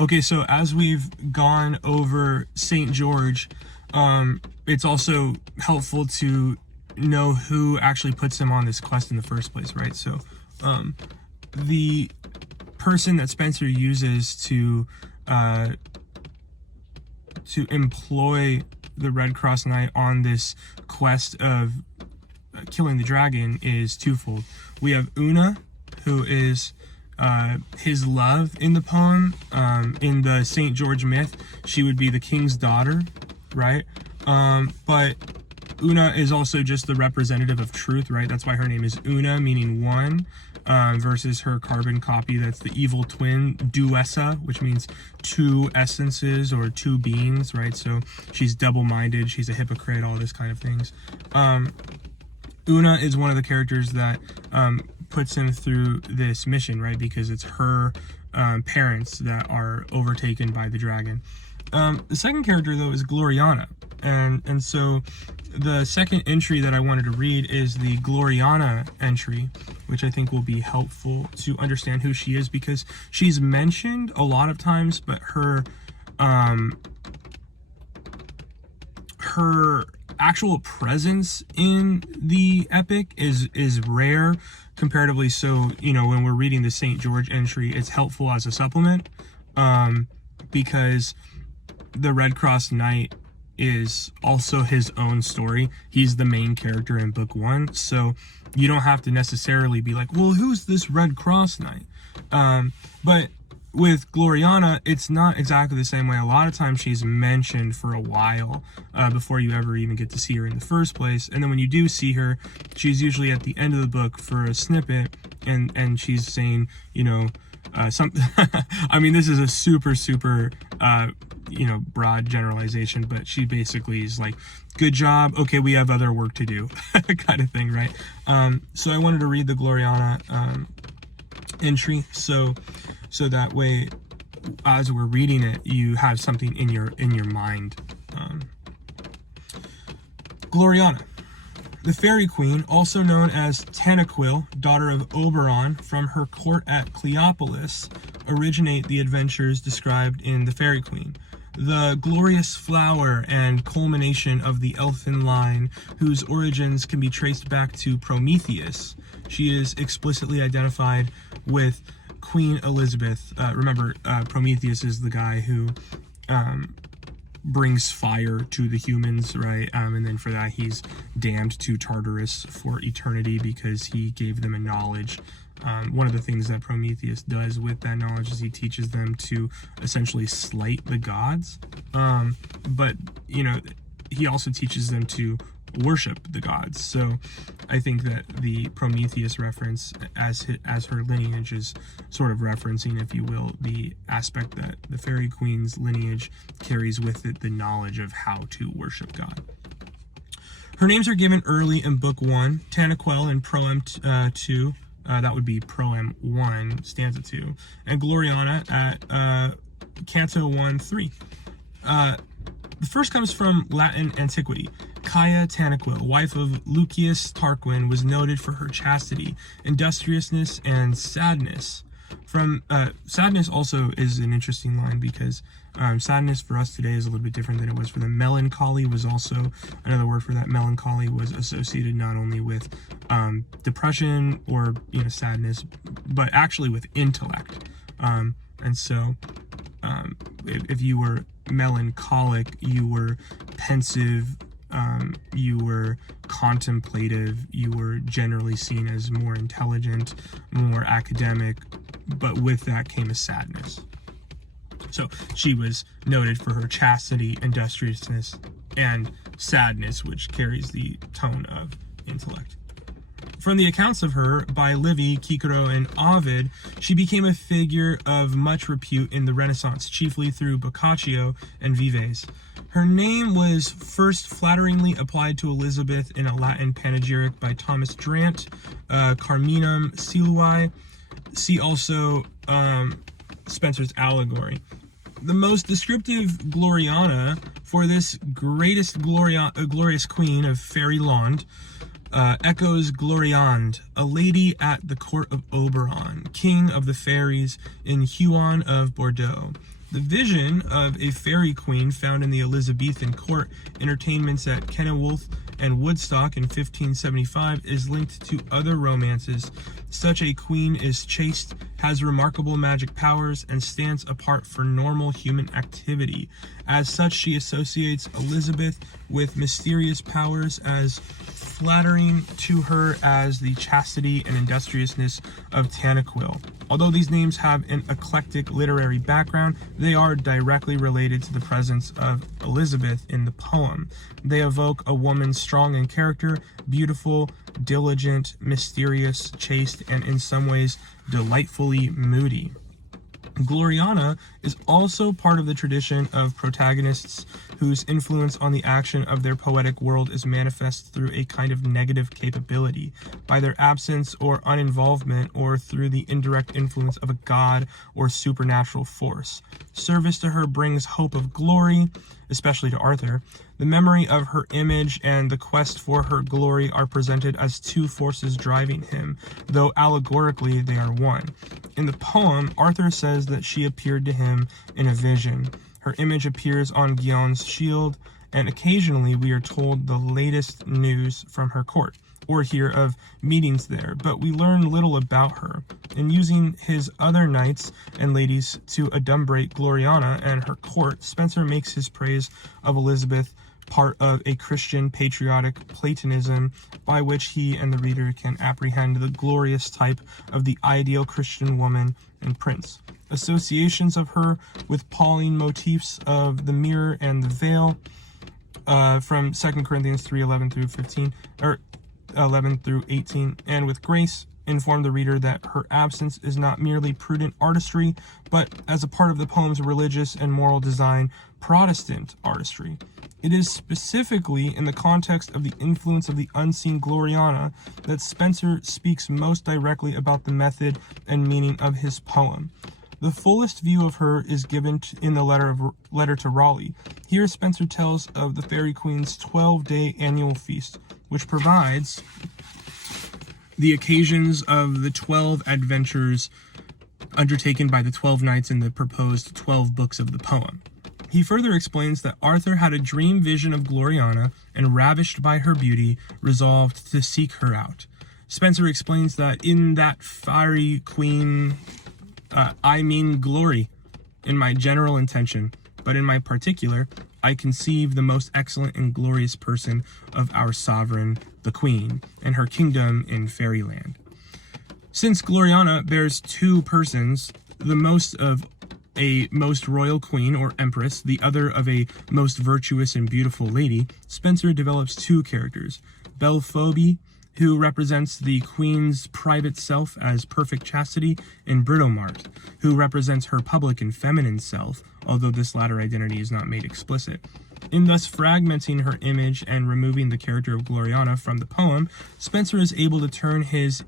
Okay, so as we've gone over St. George, it's also helpful to know who actually puts him on this quest in the first place, right? So, the person that Spenser uses to employ the Red Cross Knight on this quest of killing the dragon is twofold. We have Una, who is his love in the poem. In the St. George myth, she would be the king's daughter, right? But Una is also just the representative of truth, right? That's why her name is Una, meaning one, versus her carbon copy that's the evil twin, Duessa, which means two essences or two beings, right? So she's double-minded, she's a hypocrite, all this kind of things. Una is one of the characters that puts him through this mission, right? Because it's her parents that are overtaken by the dragon. The second character, though, is Gloriana. And so the second entry that I wanted to read is the Gloriana entry, which I think will be helpful to understand who she is, because she's mentioned a lot of times, but her actual presence in the epic is rare comparatively. So, you know, when we're reading the St. George entry, it's helpful as a supplement, because the Red Cross Knight is also his own story. He's the main character in book one, so you don't have to necessarily be like, well, who's this Red Cross Knight? But with Gloriana, it's not exactly the same way. A lot of times she's mentioned for a while before you ever even get to see her in the first place. And then when you do see her, she's usually at the end of the book for a snippet, and she's saying, you know, something. I mean, this is a super broad generalization, but she basically is like, good job, okay, we have other work to do, kind of thing, right? So I wanted to read the Gloriana entry, so that way, as we're reading it, you have something in your mind. Gloriana, the fairy queen, also known as Tanaquil, daughter of Oberon, from her court at Cleopolis, originate the adventures described in The Fairy Queen, the glorious flower and culmination of the elfin line, whose origins can be traced back to Prometheus. She is explicitly identified with Queen Elizabeth. Remember, Prometheus is the guy who brings fire to the humans, right? And then for that, he's damned to Tartarus for eternity because he gave them a knowledge. One of the things that Prometheus does with that knowledge is he teaches them to essentially slight the gods. But, you know, he also teaches them to worship the gods. So I think that the Prometheus reference as her lineage is sort of referencing, if you will, the aspect that the fairy queen's lineage carries with it the knowledge of how to worship God. Her names are given early in book 1, Tanaquil in Proem 2, that would be Proem 1, stanza 2, and Gloriana at Canto 1, 3. The first comes from Latin antiquity. Caia Tanaquil, wife of Lucius Tarquin, was noted for her chastity, industriousness, and sadness. From sadness also is an interesting line, because sadness for us today is a little bit different than it was for them. Melancholy was also another word for that. Melancholy was associated not only with depression or, you know, sadness, but actually with intellect. And so if you were melancholic, you were pensive, you were contemplative, you were generally seen as more intelligent, more academic, but with that came a sadness. So she was noted for her chastity, industriousness, and sadness, which carries the tone of intellect. From the accounts of her by Livy, Cicero, and Ovid, she became a figure of much repute in the Renaissance, chiefly through Boccaccio and Vives. Her name was first flatteringly applied to Elizabeth in a Latin panegyric by Thomas Drant, Carminum Silui. See also Spenser's Allegory. The most descriptive Gloriana for this glorious queen of fairy land echoes Gloriane, a lady at the court of Oberon, king of the fairies in Huon of Bordeaux. The vision of a fairy queen found in the Elizabethan court entertainments at Kenilworth and Woodstock in 1575 is linked to other romances. Such a queen is chaste, has remarkable magic powers, and stands apart from normal human activity. As such, she associates Elizabeth with mysterious powers as flattering to her as the chastity and industriousness of Tanaquil. Although these names have an eclectic literary background, they are directly related to the presence of Elizabeth in the poem. They evoke a woman strong in character, beautiful, diligent, mysterious, chaste, and in some ways delightfully moody. Gloriana is also part of the tradition of protagonists whose influence on the action of their poetic world is manifest through a kind of negative capability, by their absence or uninvolvement, or through the indirect influence of a god or supernatural force. Service to her brings hope of glory, especially to Arthur. The memory of her image and the quest for her glory are presented as two forces driving him, though allegorically they are one. In the poem, Arthur says that she appeared to him in a vision. Her image appears on Guion's shield, and occasionally we are told the latest news from her court, or hear of meetings there, but we learn little about her. In using his other knights and ladies to adumbrate Gloriana and her court, Spenser makes his praise of Elizabeth part of a Christian patriotic Platonism by which he and the reader can apprehend the glorious type of the ideal Christian woman and prince. Associations of her with Pauline motifs of the mirror and the veil from 2 Corinthians 3:11 through 15, or 11 through 18, and with grace inform the reader that her absence is not merely prudent artistry, but as a part of the poem's religious and moral design, Protestant artistry. It is specifically in the context of the influence of the unseen Gloriana that Spenser speaks most directly about the method and meaning of his poem. The fullest view of her is given in the letter to Raleigh. Here Spenser tells of the Fairy Queen's 12-day annual feast, which provides the occasions of the 12 adventures undertaken by the 12 knights in the proposed 12 books of the poem. He further explains that Arthur had a dream vision of Gloriana and, ravished by her beauty, resolved to seek her out. Spenser explains that in that fiery queen, I mean glory in my general intention, but in my particular, I conceive the most excellent and glorious person of our sovereign, the queen, and her kingdom in fairyland. Since Gloriana bears two persons, the most of a most royal queen or empress, the other of a most virtuous and beautiful lady, Spenser develops two characters: Belphoebe, who represents the queen's private self as perfect chastity, and Britomart, who represents her public and feminine self, although this latter identity is not made explicit. In thus fragmenting her image and removing the character of Gloriana from the poem, Spenser is able to turn his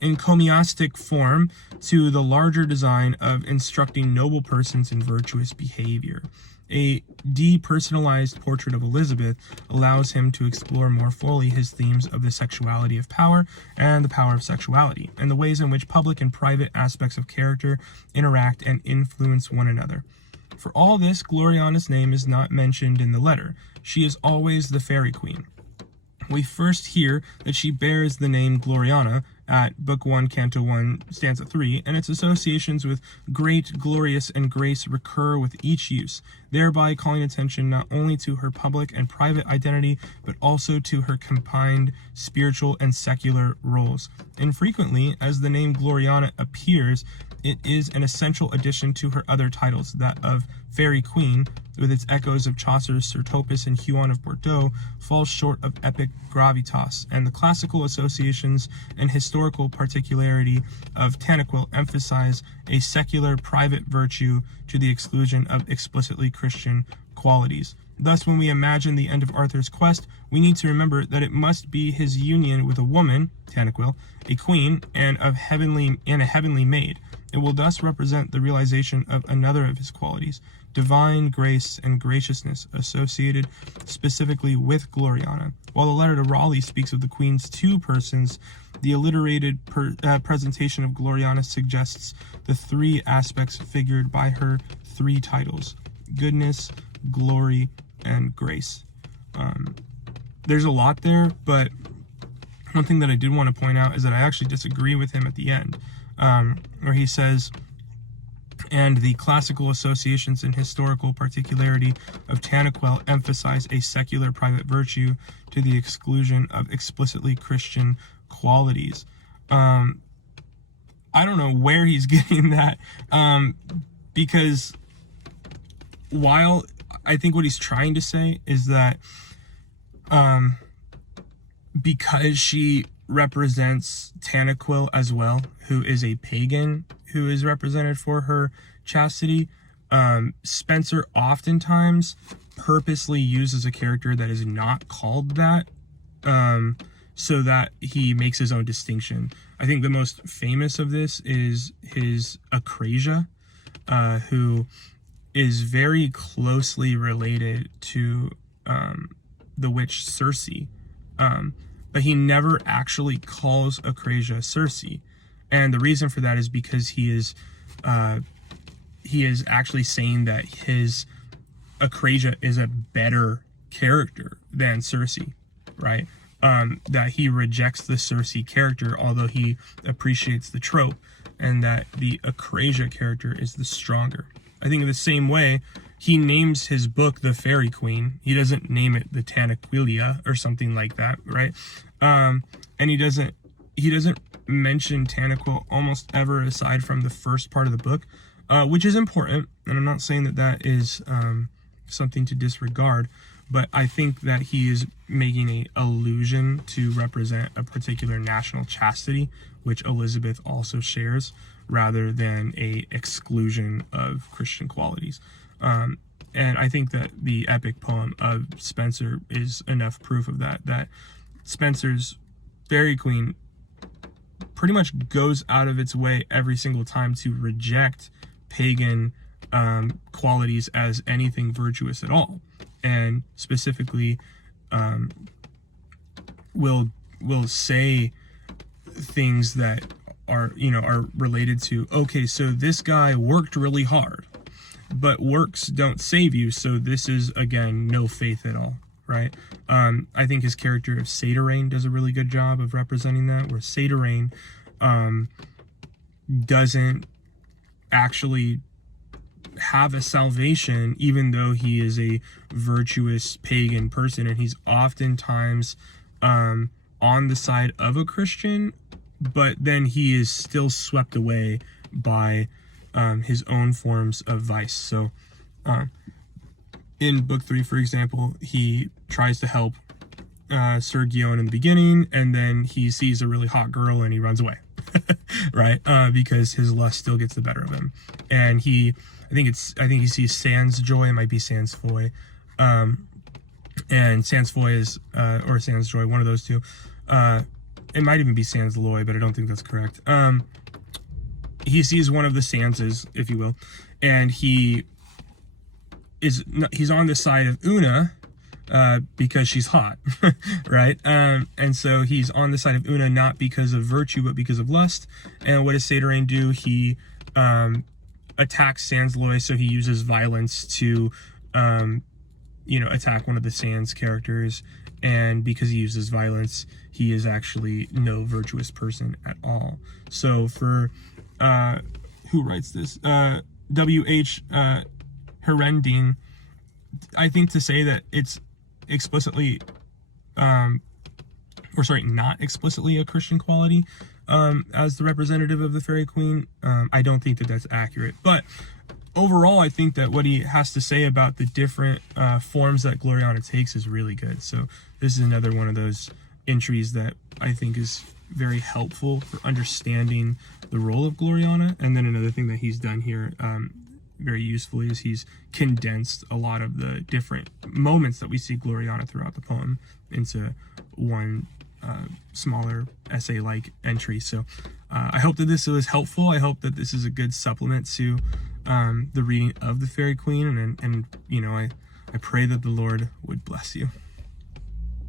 encomiastic form to the larger design of instructing noble persons in virtuous behavior. A depersonalized portrait of Elizabeth allows him to explore more fully his themes of the sexuality of power and the power of sexuality, and the ways in which public and private aspects of character interact and influence one another. For all this, Gloriana's name is not mentioned in the letter. She is always the Fairy Queen. We first hear that she bears the name Gloriana at Book 1, Canto 1, Stanza 3, and its associations with great, glorious, and grace recur with each use, thereby calling attention not only to her public and private identity, but also to her combined spiritual and secular roles. Infrequently, as the name Gloriana appears, it is an essential addition to her other titles, that of Fairy Queen, with its echoes of Chaucer's Sir Topas and Huon of Bordeaux, falls short of epic gravitas, and the classical associations and historical particularity of Tanaquil emphasize a secular private virtue to the exclusion of explicitly Christian qualities. Thus, when we imagine the end of Arthur's quest, we need to remember that it must be his union with a woman, Tanaquil, a queen, and a heavenly maid. It will thus represent the realization of another of his qualities, divine grace and graciousness, associated specifically with Gloriana. While the letter to Raleigh speaks of the Queen's two persons, the alliterated presentation of Gloriana suggests the three aspects figured by her three titles: goodness, glory, and grace. There's a lot there, but one thing that I did want to point out is that I actually disagree with him at the end, where he says, and the classical associations and historical particularity of Tanaquil emphasize a secular private virtue to the exclusion of explicitly Christian qualities. I don't know where he's getting that, because while I think what he's trying to say is that because she represents Tanaquil as well, who is a pagan who is represented for her chastity, Spenser oftentimes purposely uses a character that is not called that, so that he makes his own distinction. I think the most famous of this is his Acrasia, who is very closely related to the witch Circe, but he never actually calls Acrasia Circe, and the reason for that is because he is actually saying that his Acrasia is a better character than Circe, right? That he rejects the Circe character, although he appreciates the trope, and that the Acrasia character is the stronger. I think in the same way, he names his book The Fairy Queen. He doesn't name it The Tanaquilia or something like that, right? And he doesn't mention Tanaquil almost ever aside from the first part of the book, which is important, and I'm not saying that that is something to disregard, but I think that he is making an allusion to represent a particular national chastity, which Elizabeth also shares, rather than a exclusion of Christian qualities. And I think that the epic poem of Spenser is enough proof of that, that Spenser's Fairy Queen pretty much goes out of its way every single time to reject pagan qualities as anything virtuous at all, and specifically will say things that are related to, okay, so this guy worked really hard, but works don't save you, so this is, again, no faith at all, right? I think his character of Saturain does a really good job of representing that, where Saturain doesn't actually have a salvation, even though he is a virtuous pagan person, and he's oftentimes on the side of a Christian, but then he is still swept away by his own forms of vice. So in book 3, for example, he tries to help Sir Guion in the beginning, and then he sees a really hot girl and he runs away, right? Because his lust still gets the better of him, and I think he sees Sans Joy. It might be Sans Foy, and Sans Foy is or Sans Joy, one of those two. It might even be Sans Loy, but I don't think that's correct. He sees one of the Sanses, if you will, and he's on the side of Una because she's hot, right? And so he's on the side of Una not because of virtue, but because of lust. And what does Saturain do? He attacks Sans Loy, so he uses violence to attack one of the Sans characters, and because he uses violence, he is actually no virtuous person at all. So for who writes this? W.H. Herendine, I think to say that it's explicitly not explicitly a Christian quality as the representative of the Fairy Queen, I don't think that that's accurate. But overall, I think that what he has to say about the different forms that Gloriana takes is really good. So this is another one of those entries that I think is very helpful for understanding the role of Gloriana. And then another thing that he's done here very usefully is he's condensed a lot of the different moments that we see Gloriana throughout the poem into one smaller essay-like entry. So I hope that this was helpful. I hope that this is a good supplement to the reading of the Fairy Queen, and I pray that the Lord would bless you.